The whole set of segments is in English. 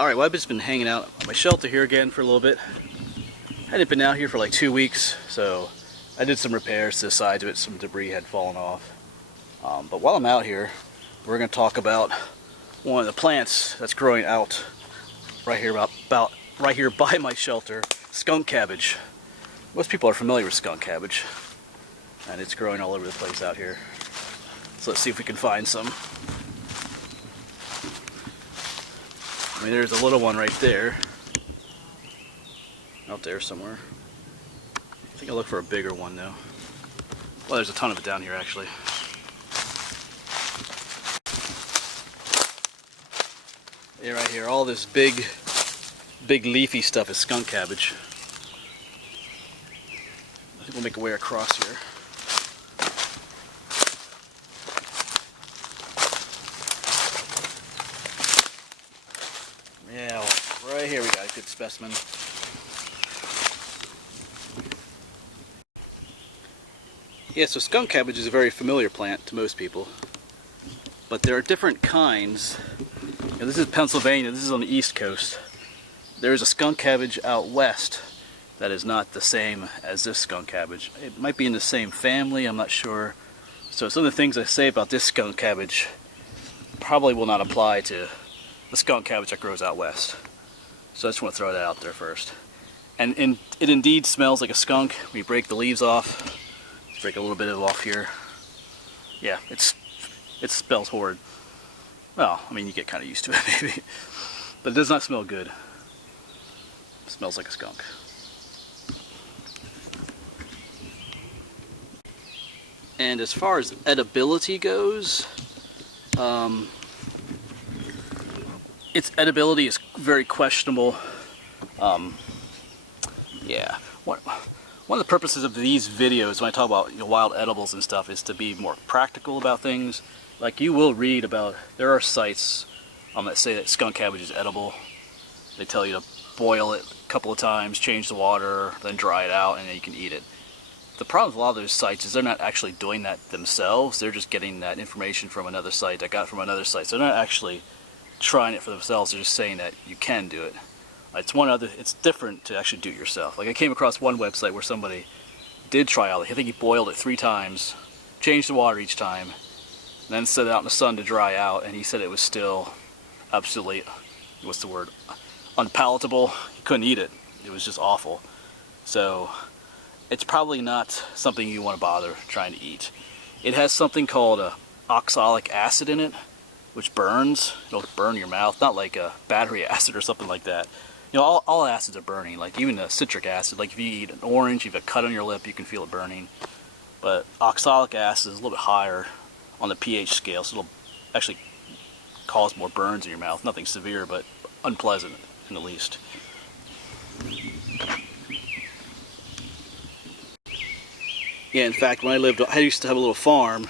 Alright, well, I've just been hanging out at my shelter here again for a little bit. I hadn't been out here for like 2 weeks, so I did some repairs to the sides of it. Some debris had fallen off. But while I'm out here, we're going to talk about one of the plants that's growing out right here, about right here by my shelter, skunk cabbage. Most people are familiar with skunk cabbage, and it's growing all over the place out here. So let's see if we can find some. I mean, there's a little one right there, out there somewhere. I think I'll look for a bigger one though. Well, there's a ton of it down here actually. Yeah, right here, all this big leafy stuff is skunk cabbage. I think we'll make our way across here. Yeah, well, right here we got a good specimen. Yeah, so skunk cabbage is a very familiar plant to most people, but there are different kinds. You know, this is Pennsylvania, this is on the East Coast. There's a skunk cabbage out west that is not the same as this skunk cabbage. It might be in the same family, I'm not sure. So some of the things I say about this skunk cabbage probably will not apply to the skunk cabbage that grows out west. So I just want to throw that out there first. And it indeed smells like a skunk. We break the leaves off. Let's break a little bit of it off here. Yeah, it smells horrid. Well, I mean, you get kind of used to it maybe. But it does not smell good. It smells like a skunk. And as far as edibility goes, its edibility is very questionable. Yeah, one of the purposes of these videos when I talk about wild edibles and stuff is to be more practical about things. Like, you will read about, there are sites that say that skunk cabbage is edible. They tell you to boil it a couple of times, change the water, then dry it out, and then you can eat it. The problem with a lot of those sites is they're not actually doing that themselves. They're just getting that information from another site that got it from another site. So they're not actually trying it for themselves. They're just saying that you can do it. It's different to actually do it yourself. Like, I came across one website where somebody did try all. I think he boiled it 3 times, changed the water each time, and then set it out in the sun to dry out, and he said it was still absolutely, what's the word, unpalatable. He couldn't eat it. It was just awful. So it's probably not something you want to bother trying to eat. It has something called oxalic acid in it, which burns. It'll burn your mouth, not like a battery acid or something like that. You know, all acids are burning, like even the citric acid. Like if you eat an orange, you have a cut on your lip, you can feel it burning. But oxalic acid is a little bit higher on the pH scale, so it'll actually cause more burns in your mouth. Nothing severe, but unpleasant in the least. Yeah, in fact, when I used to have a little farm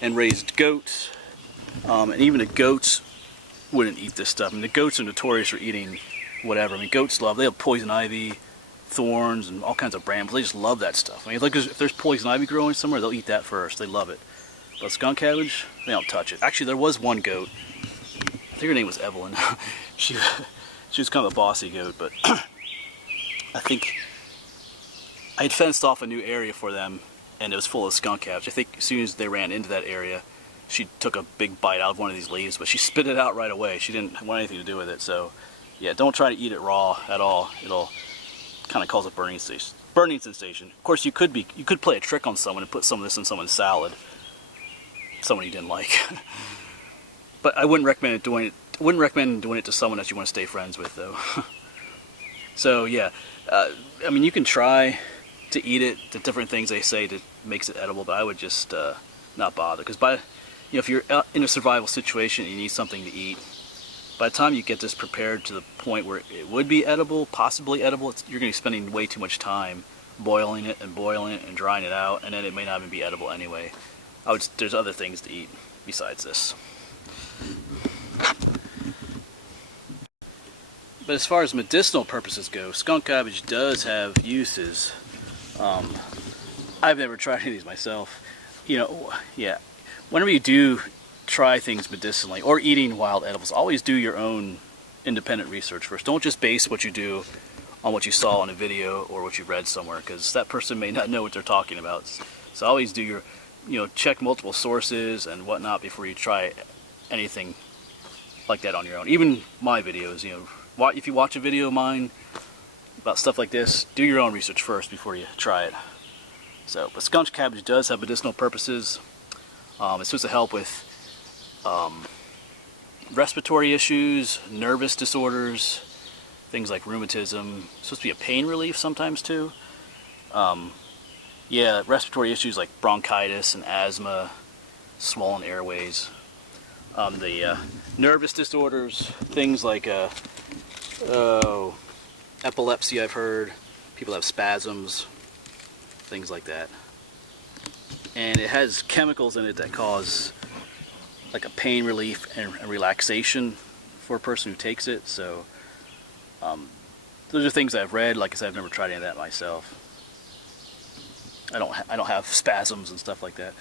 and raised goats, and even the goats wouldn't eat this stuff. I mean, the goats are notorious for eating whatever. I mean, goats they have poison ivy, thorns, and all kinds of brambles. They just love that stuff. I mean, like, if there's poison ivy growing somewhere, they'll eat that first. They love it. But skunk cabbage, they don't touch it. Actually, there was one goat. I think her name was Evelyn. she was kind of a bossy goat, but I think I had fenced off a new area for them, and it was full of skunk cabbage. I think as soon as they ran into that area, she took a big bite out of one of these leaves, but she spit it out right away. She didn't want anything to do with it. So yeah, don't try to eat it raw at all. It'll kind of cause a burning sensation. Of course, you could play a trick on someone and put some of this in someone's salad, someone you didn't like. But I wouldn't recommend doing it to someone that you want to stay friends with, though. So yeah, I mean, you can try to eat it. The different things they say that makes it edible, but I would just not bother, because if you're in a survival situation and you need something to eat, by the time you get this prepared to the point where it would be edible, possibly edible, you're going to be spending way too much time boiling it and drying it out, and then it may not even be edible anyway. There's other things to eat besides this. But as far as medicinal purposes go, skunk cabbage does have uses. I've never tried any of these myself. Yeah. Whenever you do try things medicinally or eating wild edibles, always do your own independent research first. Don't just base what you do on what you saw on a video or what you read somewhere, because that person may not know what they're talking about. So always do your, check multiple sources and whatnot before you try anything like that on your own. Even my videos, if you watch a video of mine about stuff like this, do your own research first before you try it. So, but skunk cabbage does have medicinal purposes. It's supposed to help with respiratory issues, nervous disorders, things like rheumatism. It's supposed to be a pain relief sometimes too. Yeah, respiratory issues like bronchitis and asthma, swollen airways. The nervous disorders, things like epilepsy, I've heard. People have spasms, things like that. And it has chemicals in it that cause like a pain relief and relaxation for a person who takes it. So those are things I've read. Like I said, I've never tried any of that myself. I don't have spasms and stuff like that.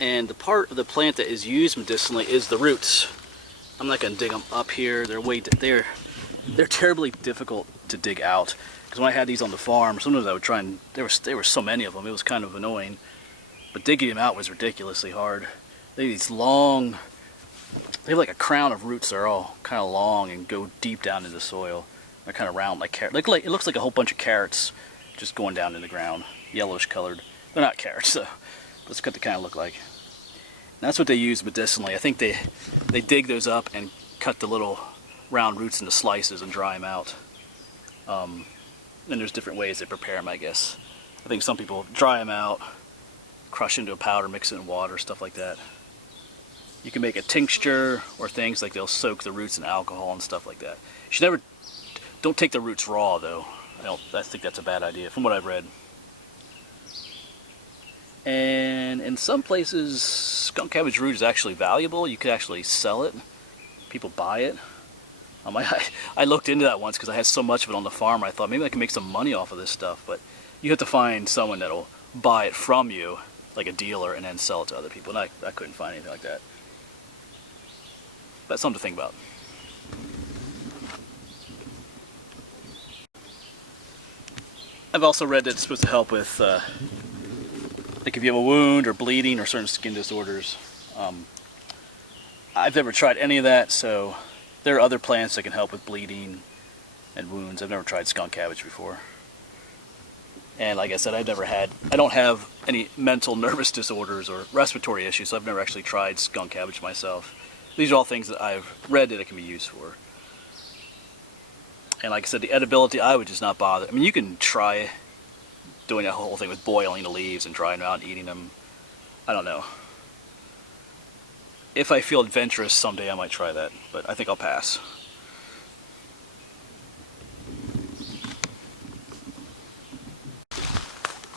And the part of the plant that is used medicinally is the roots. I'm not going to dig them up here. They're terribly difficult to dig out. Because when I had these on the farm, sometimes I would try and there were so many of them. It was kind of annoying. But digging them out was ridiculously hard. They have these long. They have like a crown of roots that are all kind of long and go deep down into the soil. They're kind of round like carrots. Like it looks like a whole bunch of carrots just going down in the ground, yellowish colored. They're not carrots, though. That's what they kind of look like. And that's what they use medicinally. I think they dig those up and cut the little round roots into slices and dry them out. And there's different ways they prepare them, I guess. I think some people dry them out, crush into a powder, mix it in water, stuff like that. You can make a tincture or things like they'll soak the roots in alcohol and stuff like that. You should don't take the roots raw though. I think that's a bad idea from what I've read. And in some places, skunk cabbage root is actually valuable. You could actually sell it. People buy it. I looked into that once because I had so much of it on the farm. I thought maybe I can make some money off of this stuff, but you have to find someone that'll buy it from you, like a dealer, and then sell it to other people. And I couldn't find anything like that. That's something to think about. I've also read that it's supposed to help with, like if you have a wound or bleeding or certain skin disorders. I've never tried any of that, so there are other plants that can help with bleeding and wounds. I've never tried skunk cabbage before. And like I said, I don't have any mental nervous disorders or respiratory issues, so I've never actually tried skunk cabbage myself. These are all things that I've read that it can be used for. And like I said, the edibility, I would just not bother. I mean, you can try doing that whole thing with boiling the leaves and drying them out and eating them. I don't know. If I feel adventurous someday, I might try that, but I think I'll pass.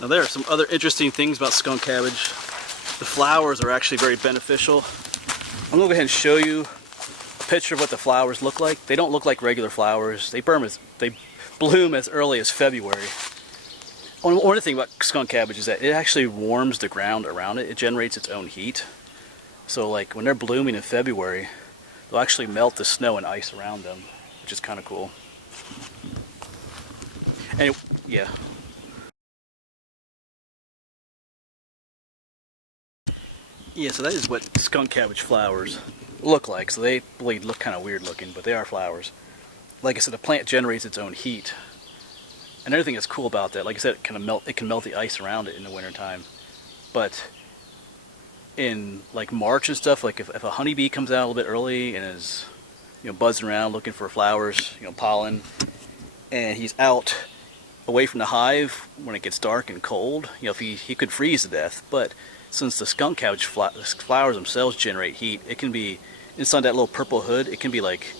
Now there are some other interesting things about skunk cabbage. The flowers are actually very beneficial. I'm going to go ahead and show you a picture of what the flowers look like. They don't look like regular flowers. They bloom as early as February. One other thing about skunk cabbage is that it actually warms the ground around it. It generates its own heat. So like when they're blooming in February, they'll actually melt the snow and ice around them, which is kind of cool. And yeah. Yeah, so that is what skunk cabbage flowers look like. So they look kind of weird looking, but they are flowers. Like I said, the plant generates its own heat. And everything that's cool about that, like I said, it can melt the ice around it in the wintertime. But in like March and stuff, like if a honeybee comes out a little bit early and is buzzing around looking for flowers, pollen, and he's out away from the hive when it gets dark and cold, if he could freeze to death. But since the skunk cabbage flowers themselves generate heat, it can be inside that little purple hood. It can be like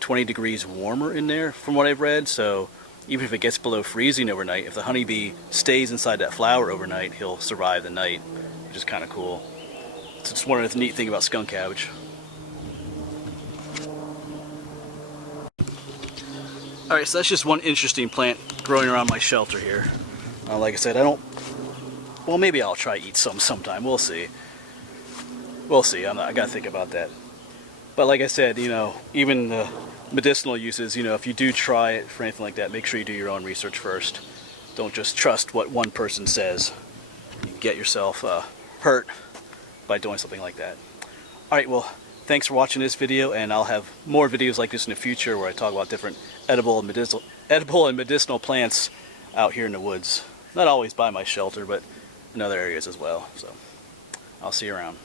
20 degrees warmer in there, from what I've read. So even if it gets below freezing overnight, if the honeybee stays inside that flower overnight, he'll survive the night, which is kind of cool. So it's one of the neat things about skunk cabbage. Alright, so that's just one interesting plant growing around my shelter here. Like I said, well, maybe I'll try to eat some sometime. We'll see. we'll see. I gotta think about that. But like I said, you know, even the medicinal uses, you know, if you do try it for anything like that, make sure you do your own research first. Don't just trust what one person says. You can get yourself hurt by doing something like that. Alright, well, thanks for watching this video, and I'll have more videos like this in the future where I talk about different edible and medicinal plants out here in the woods. Not always by my shelter, but in other areas as well. So, I'll see you around.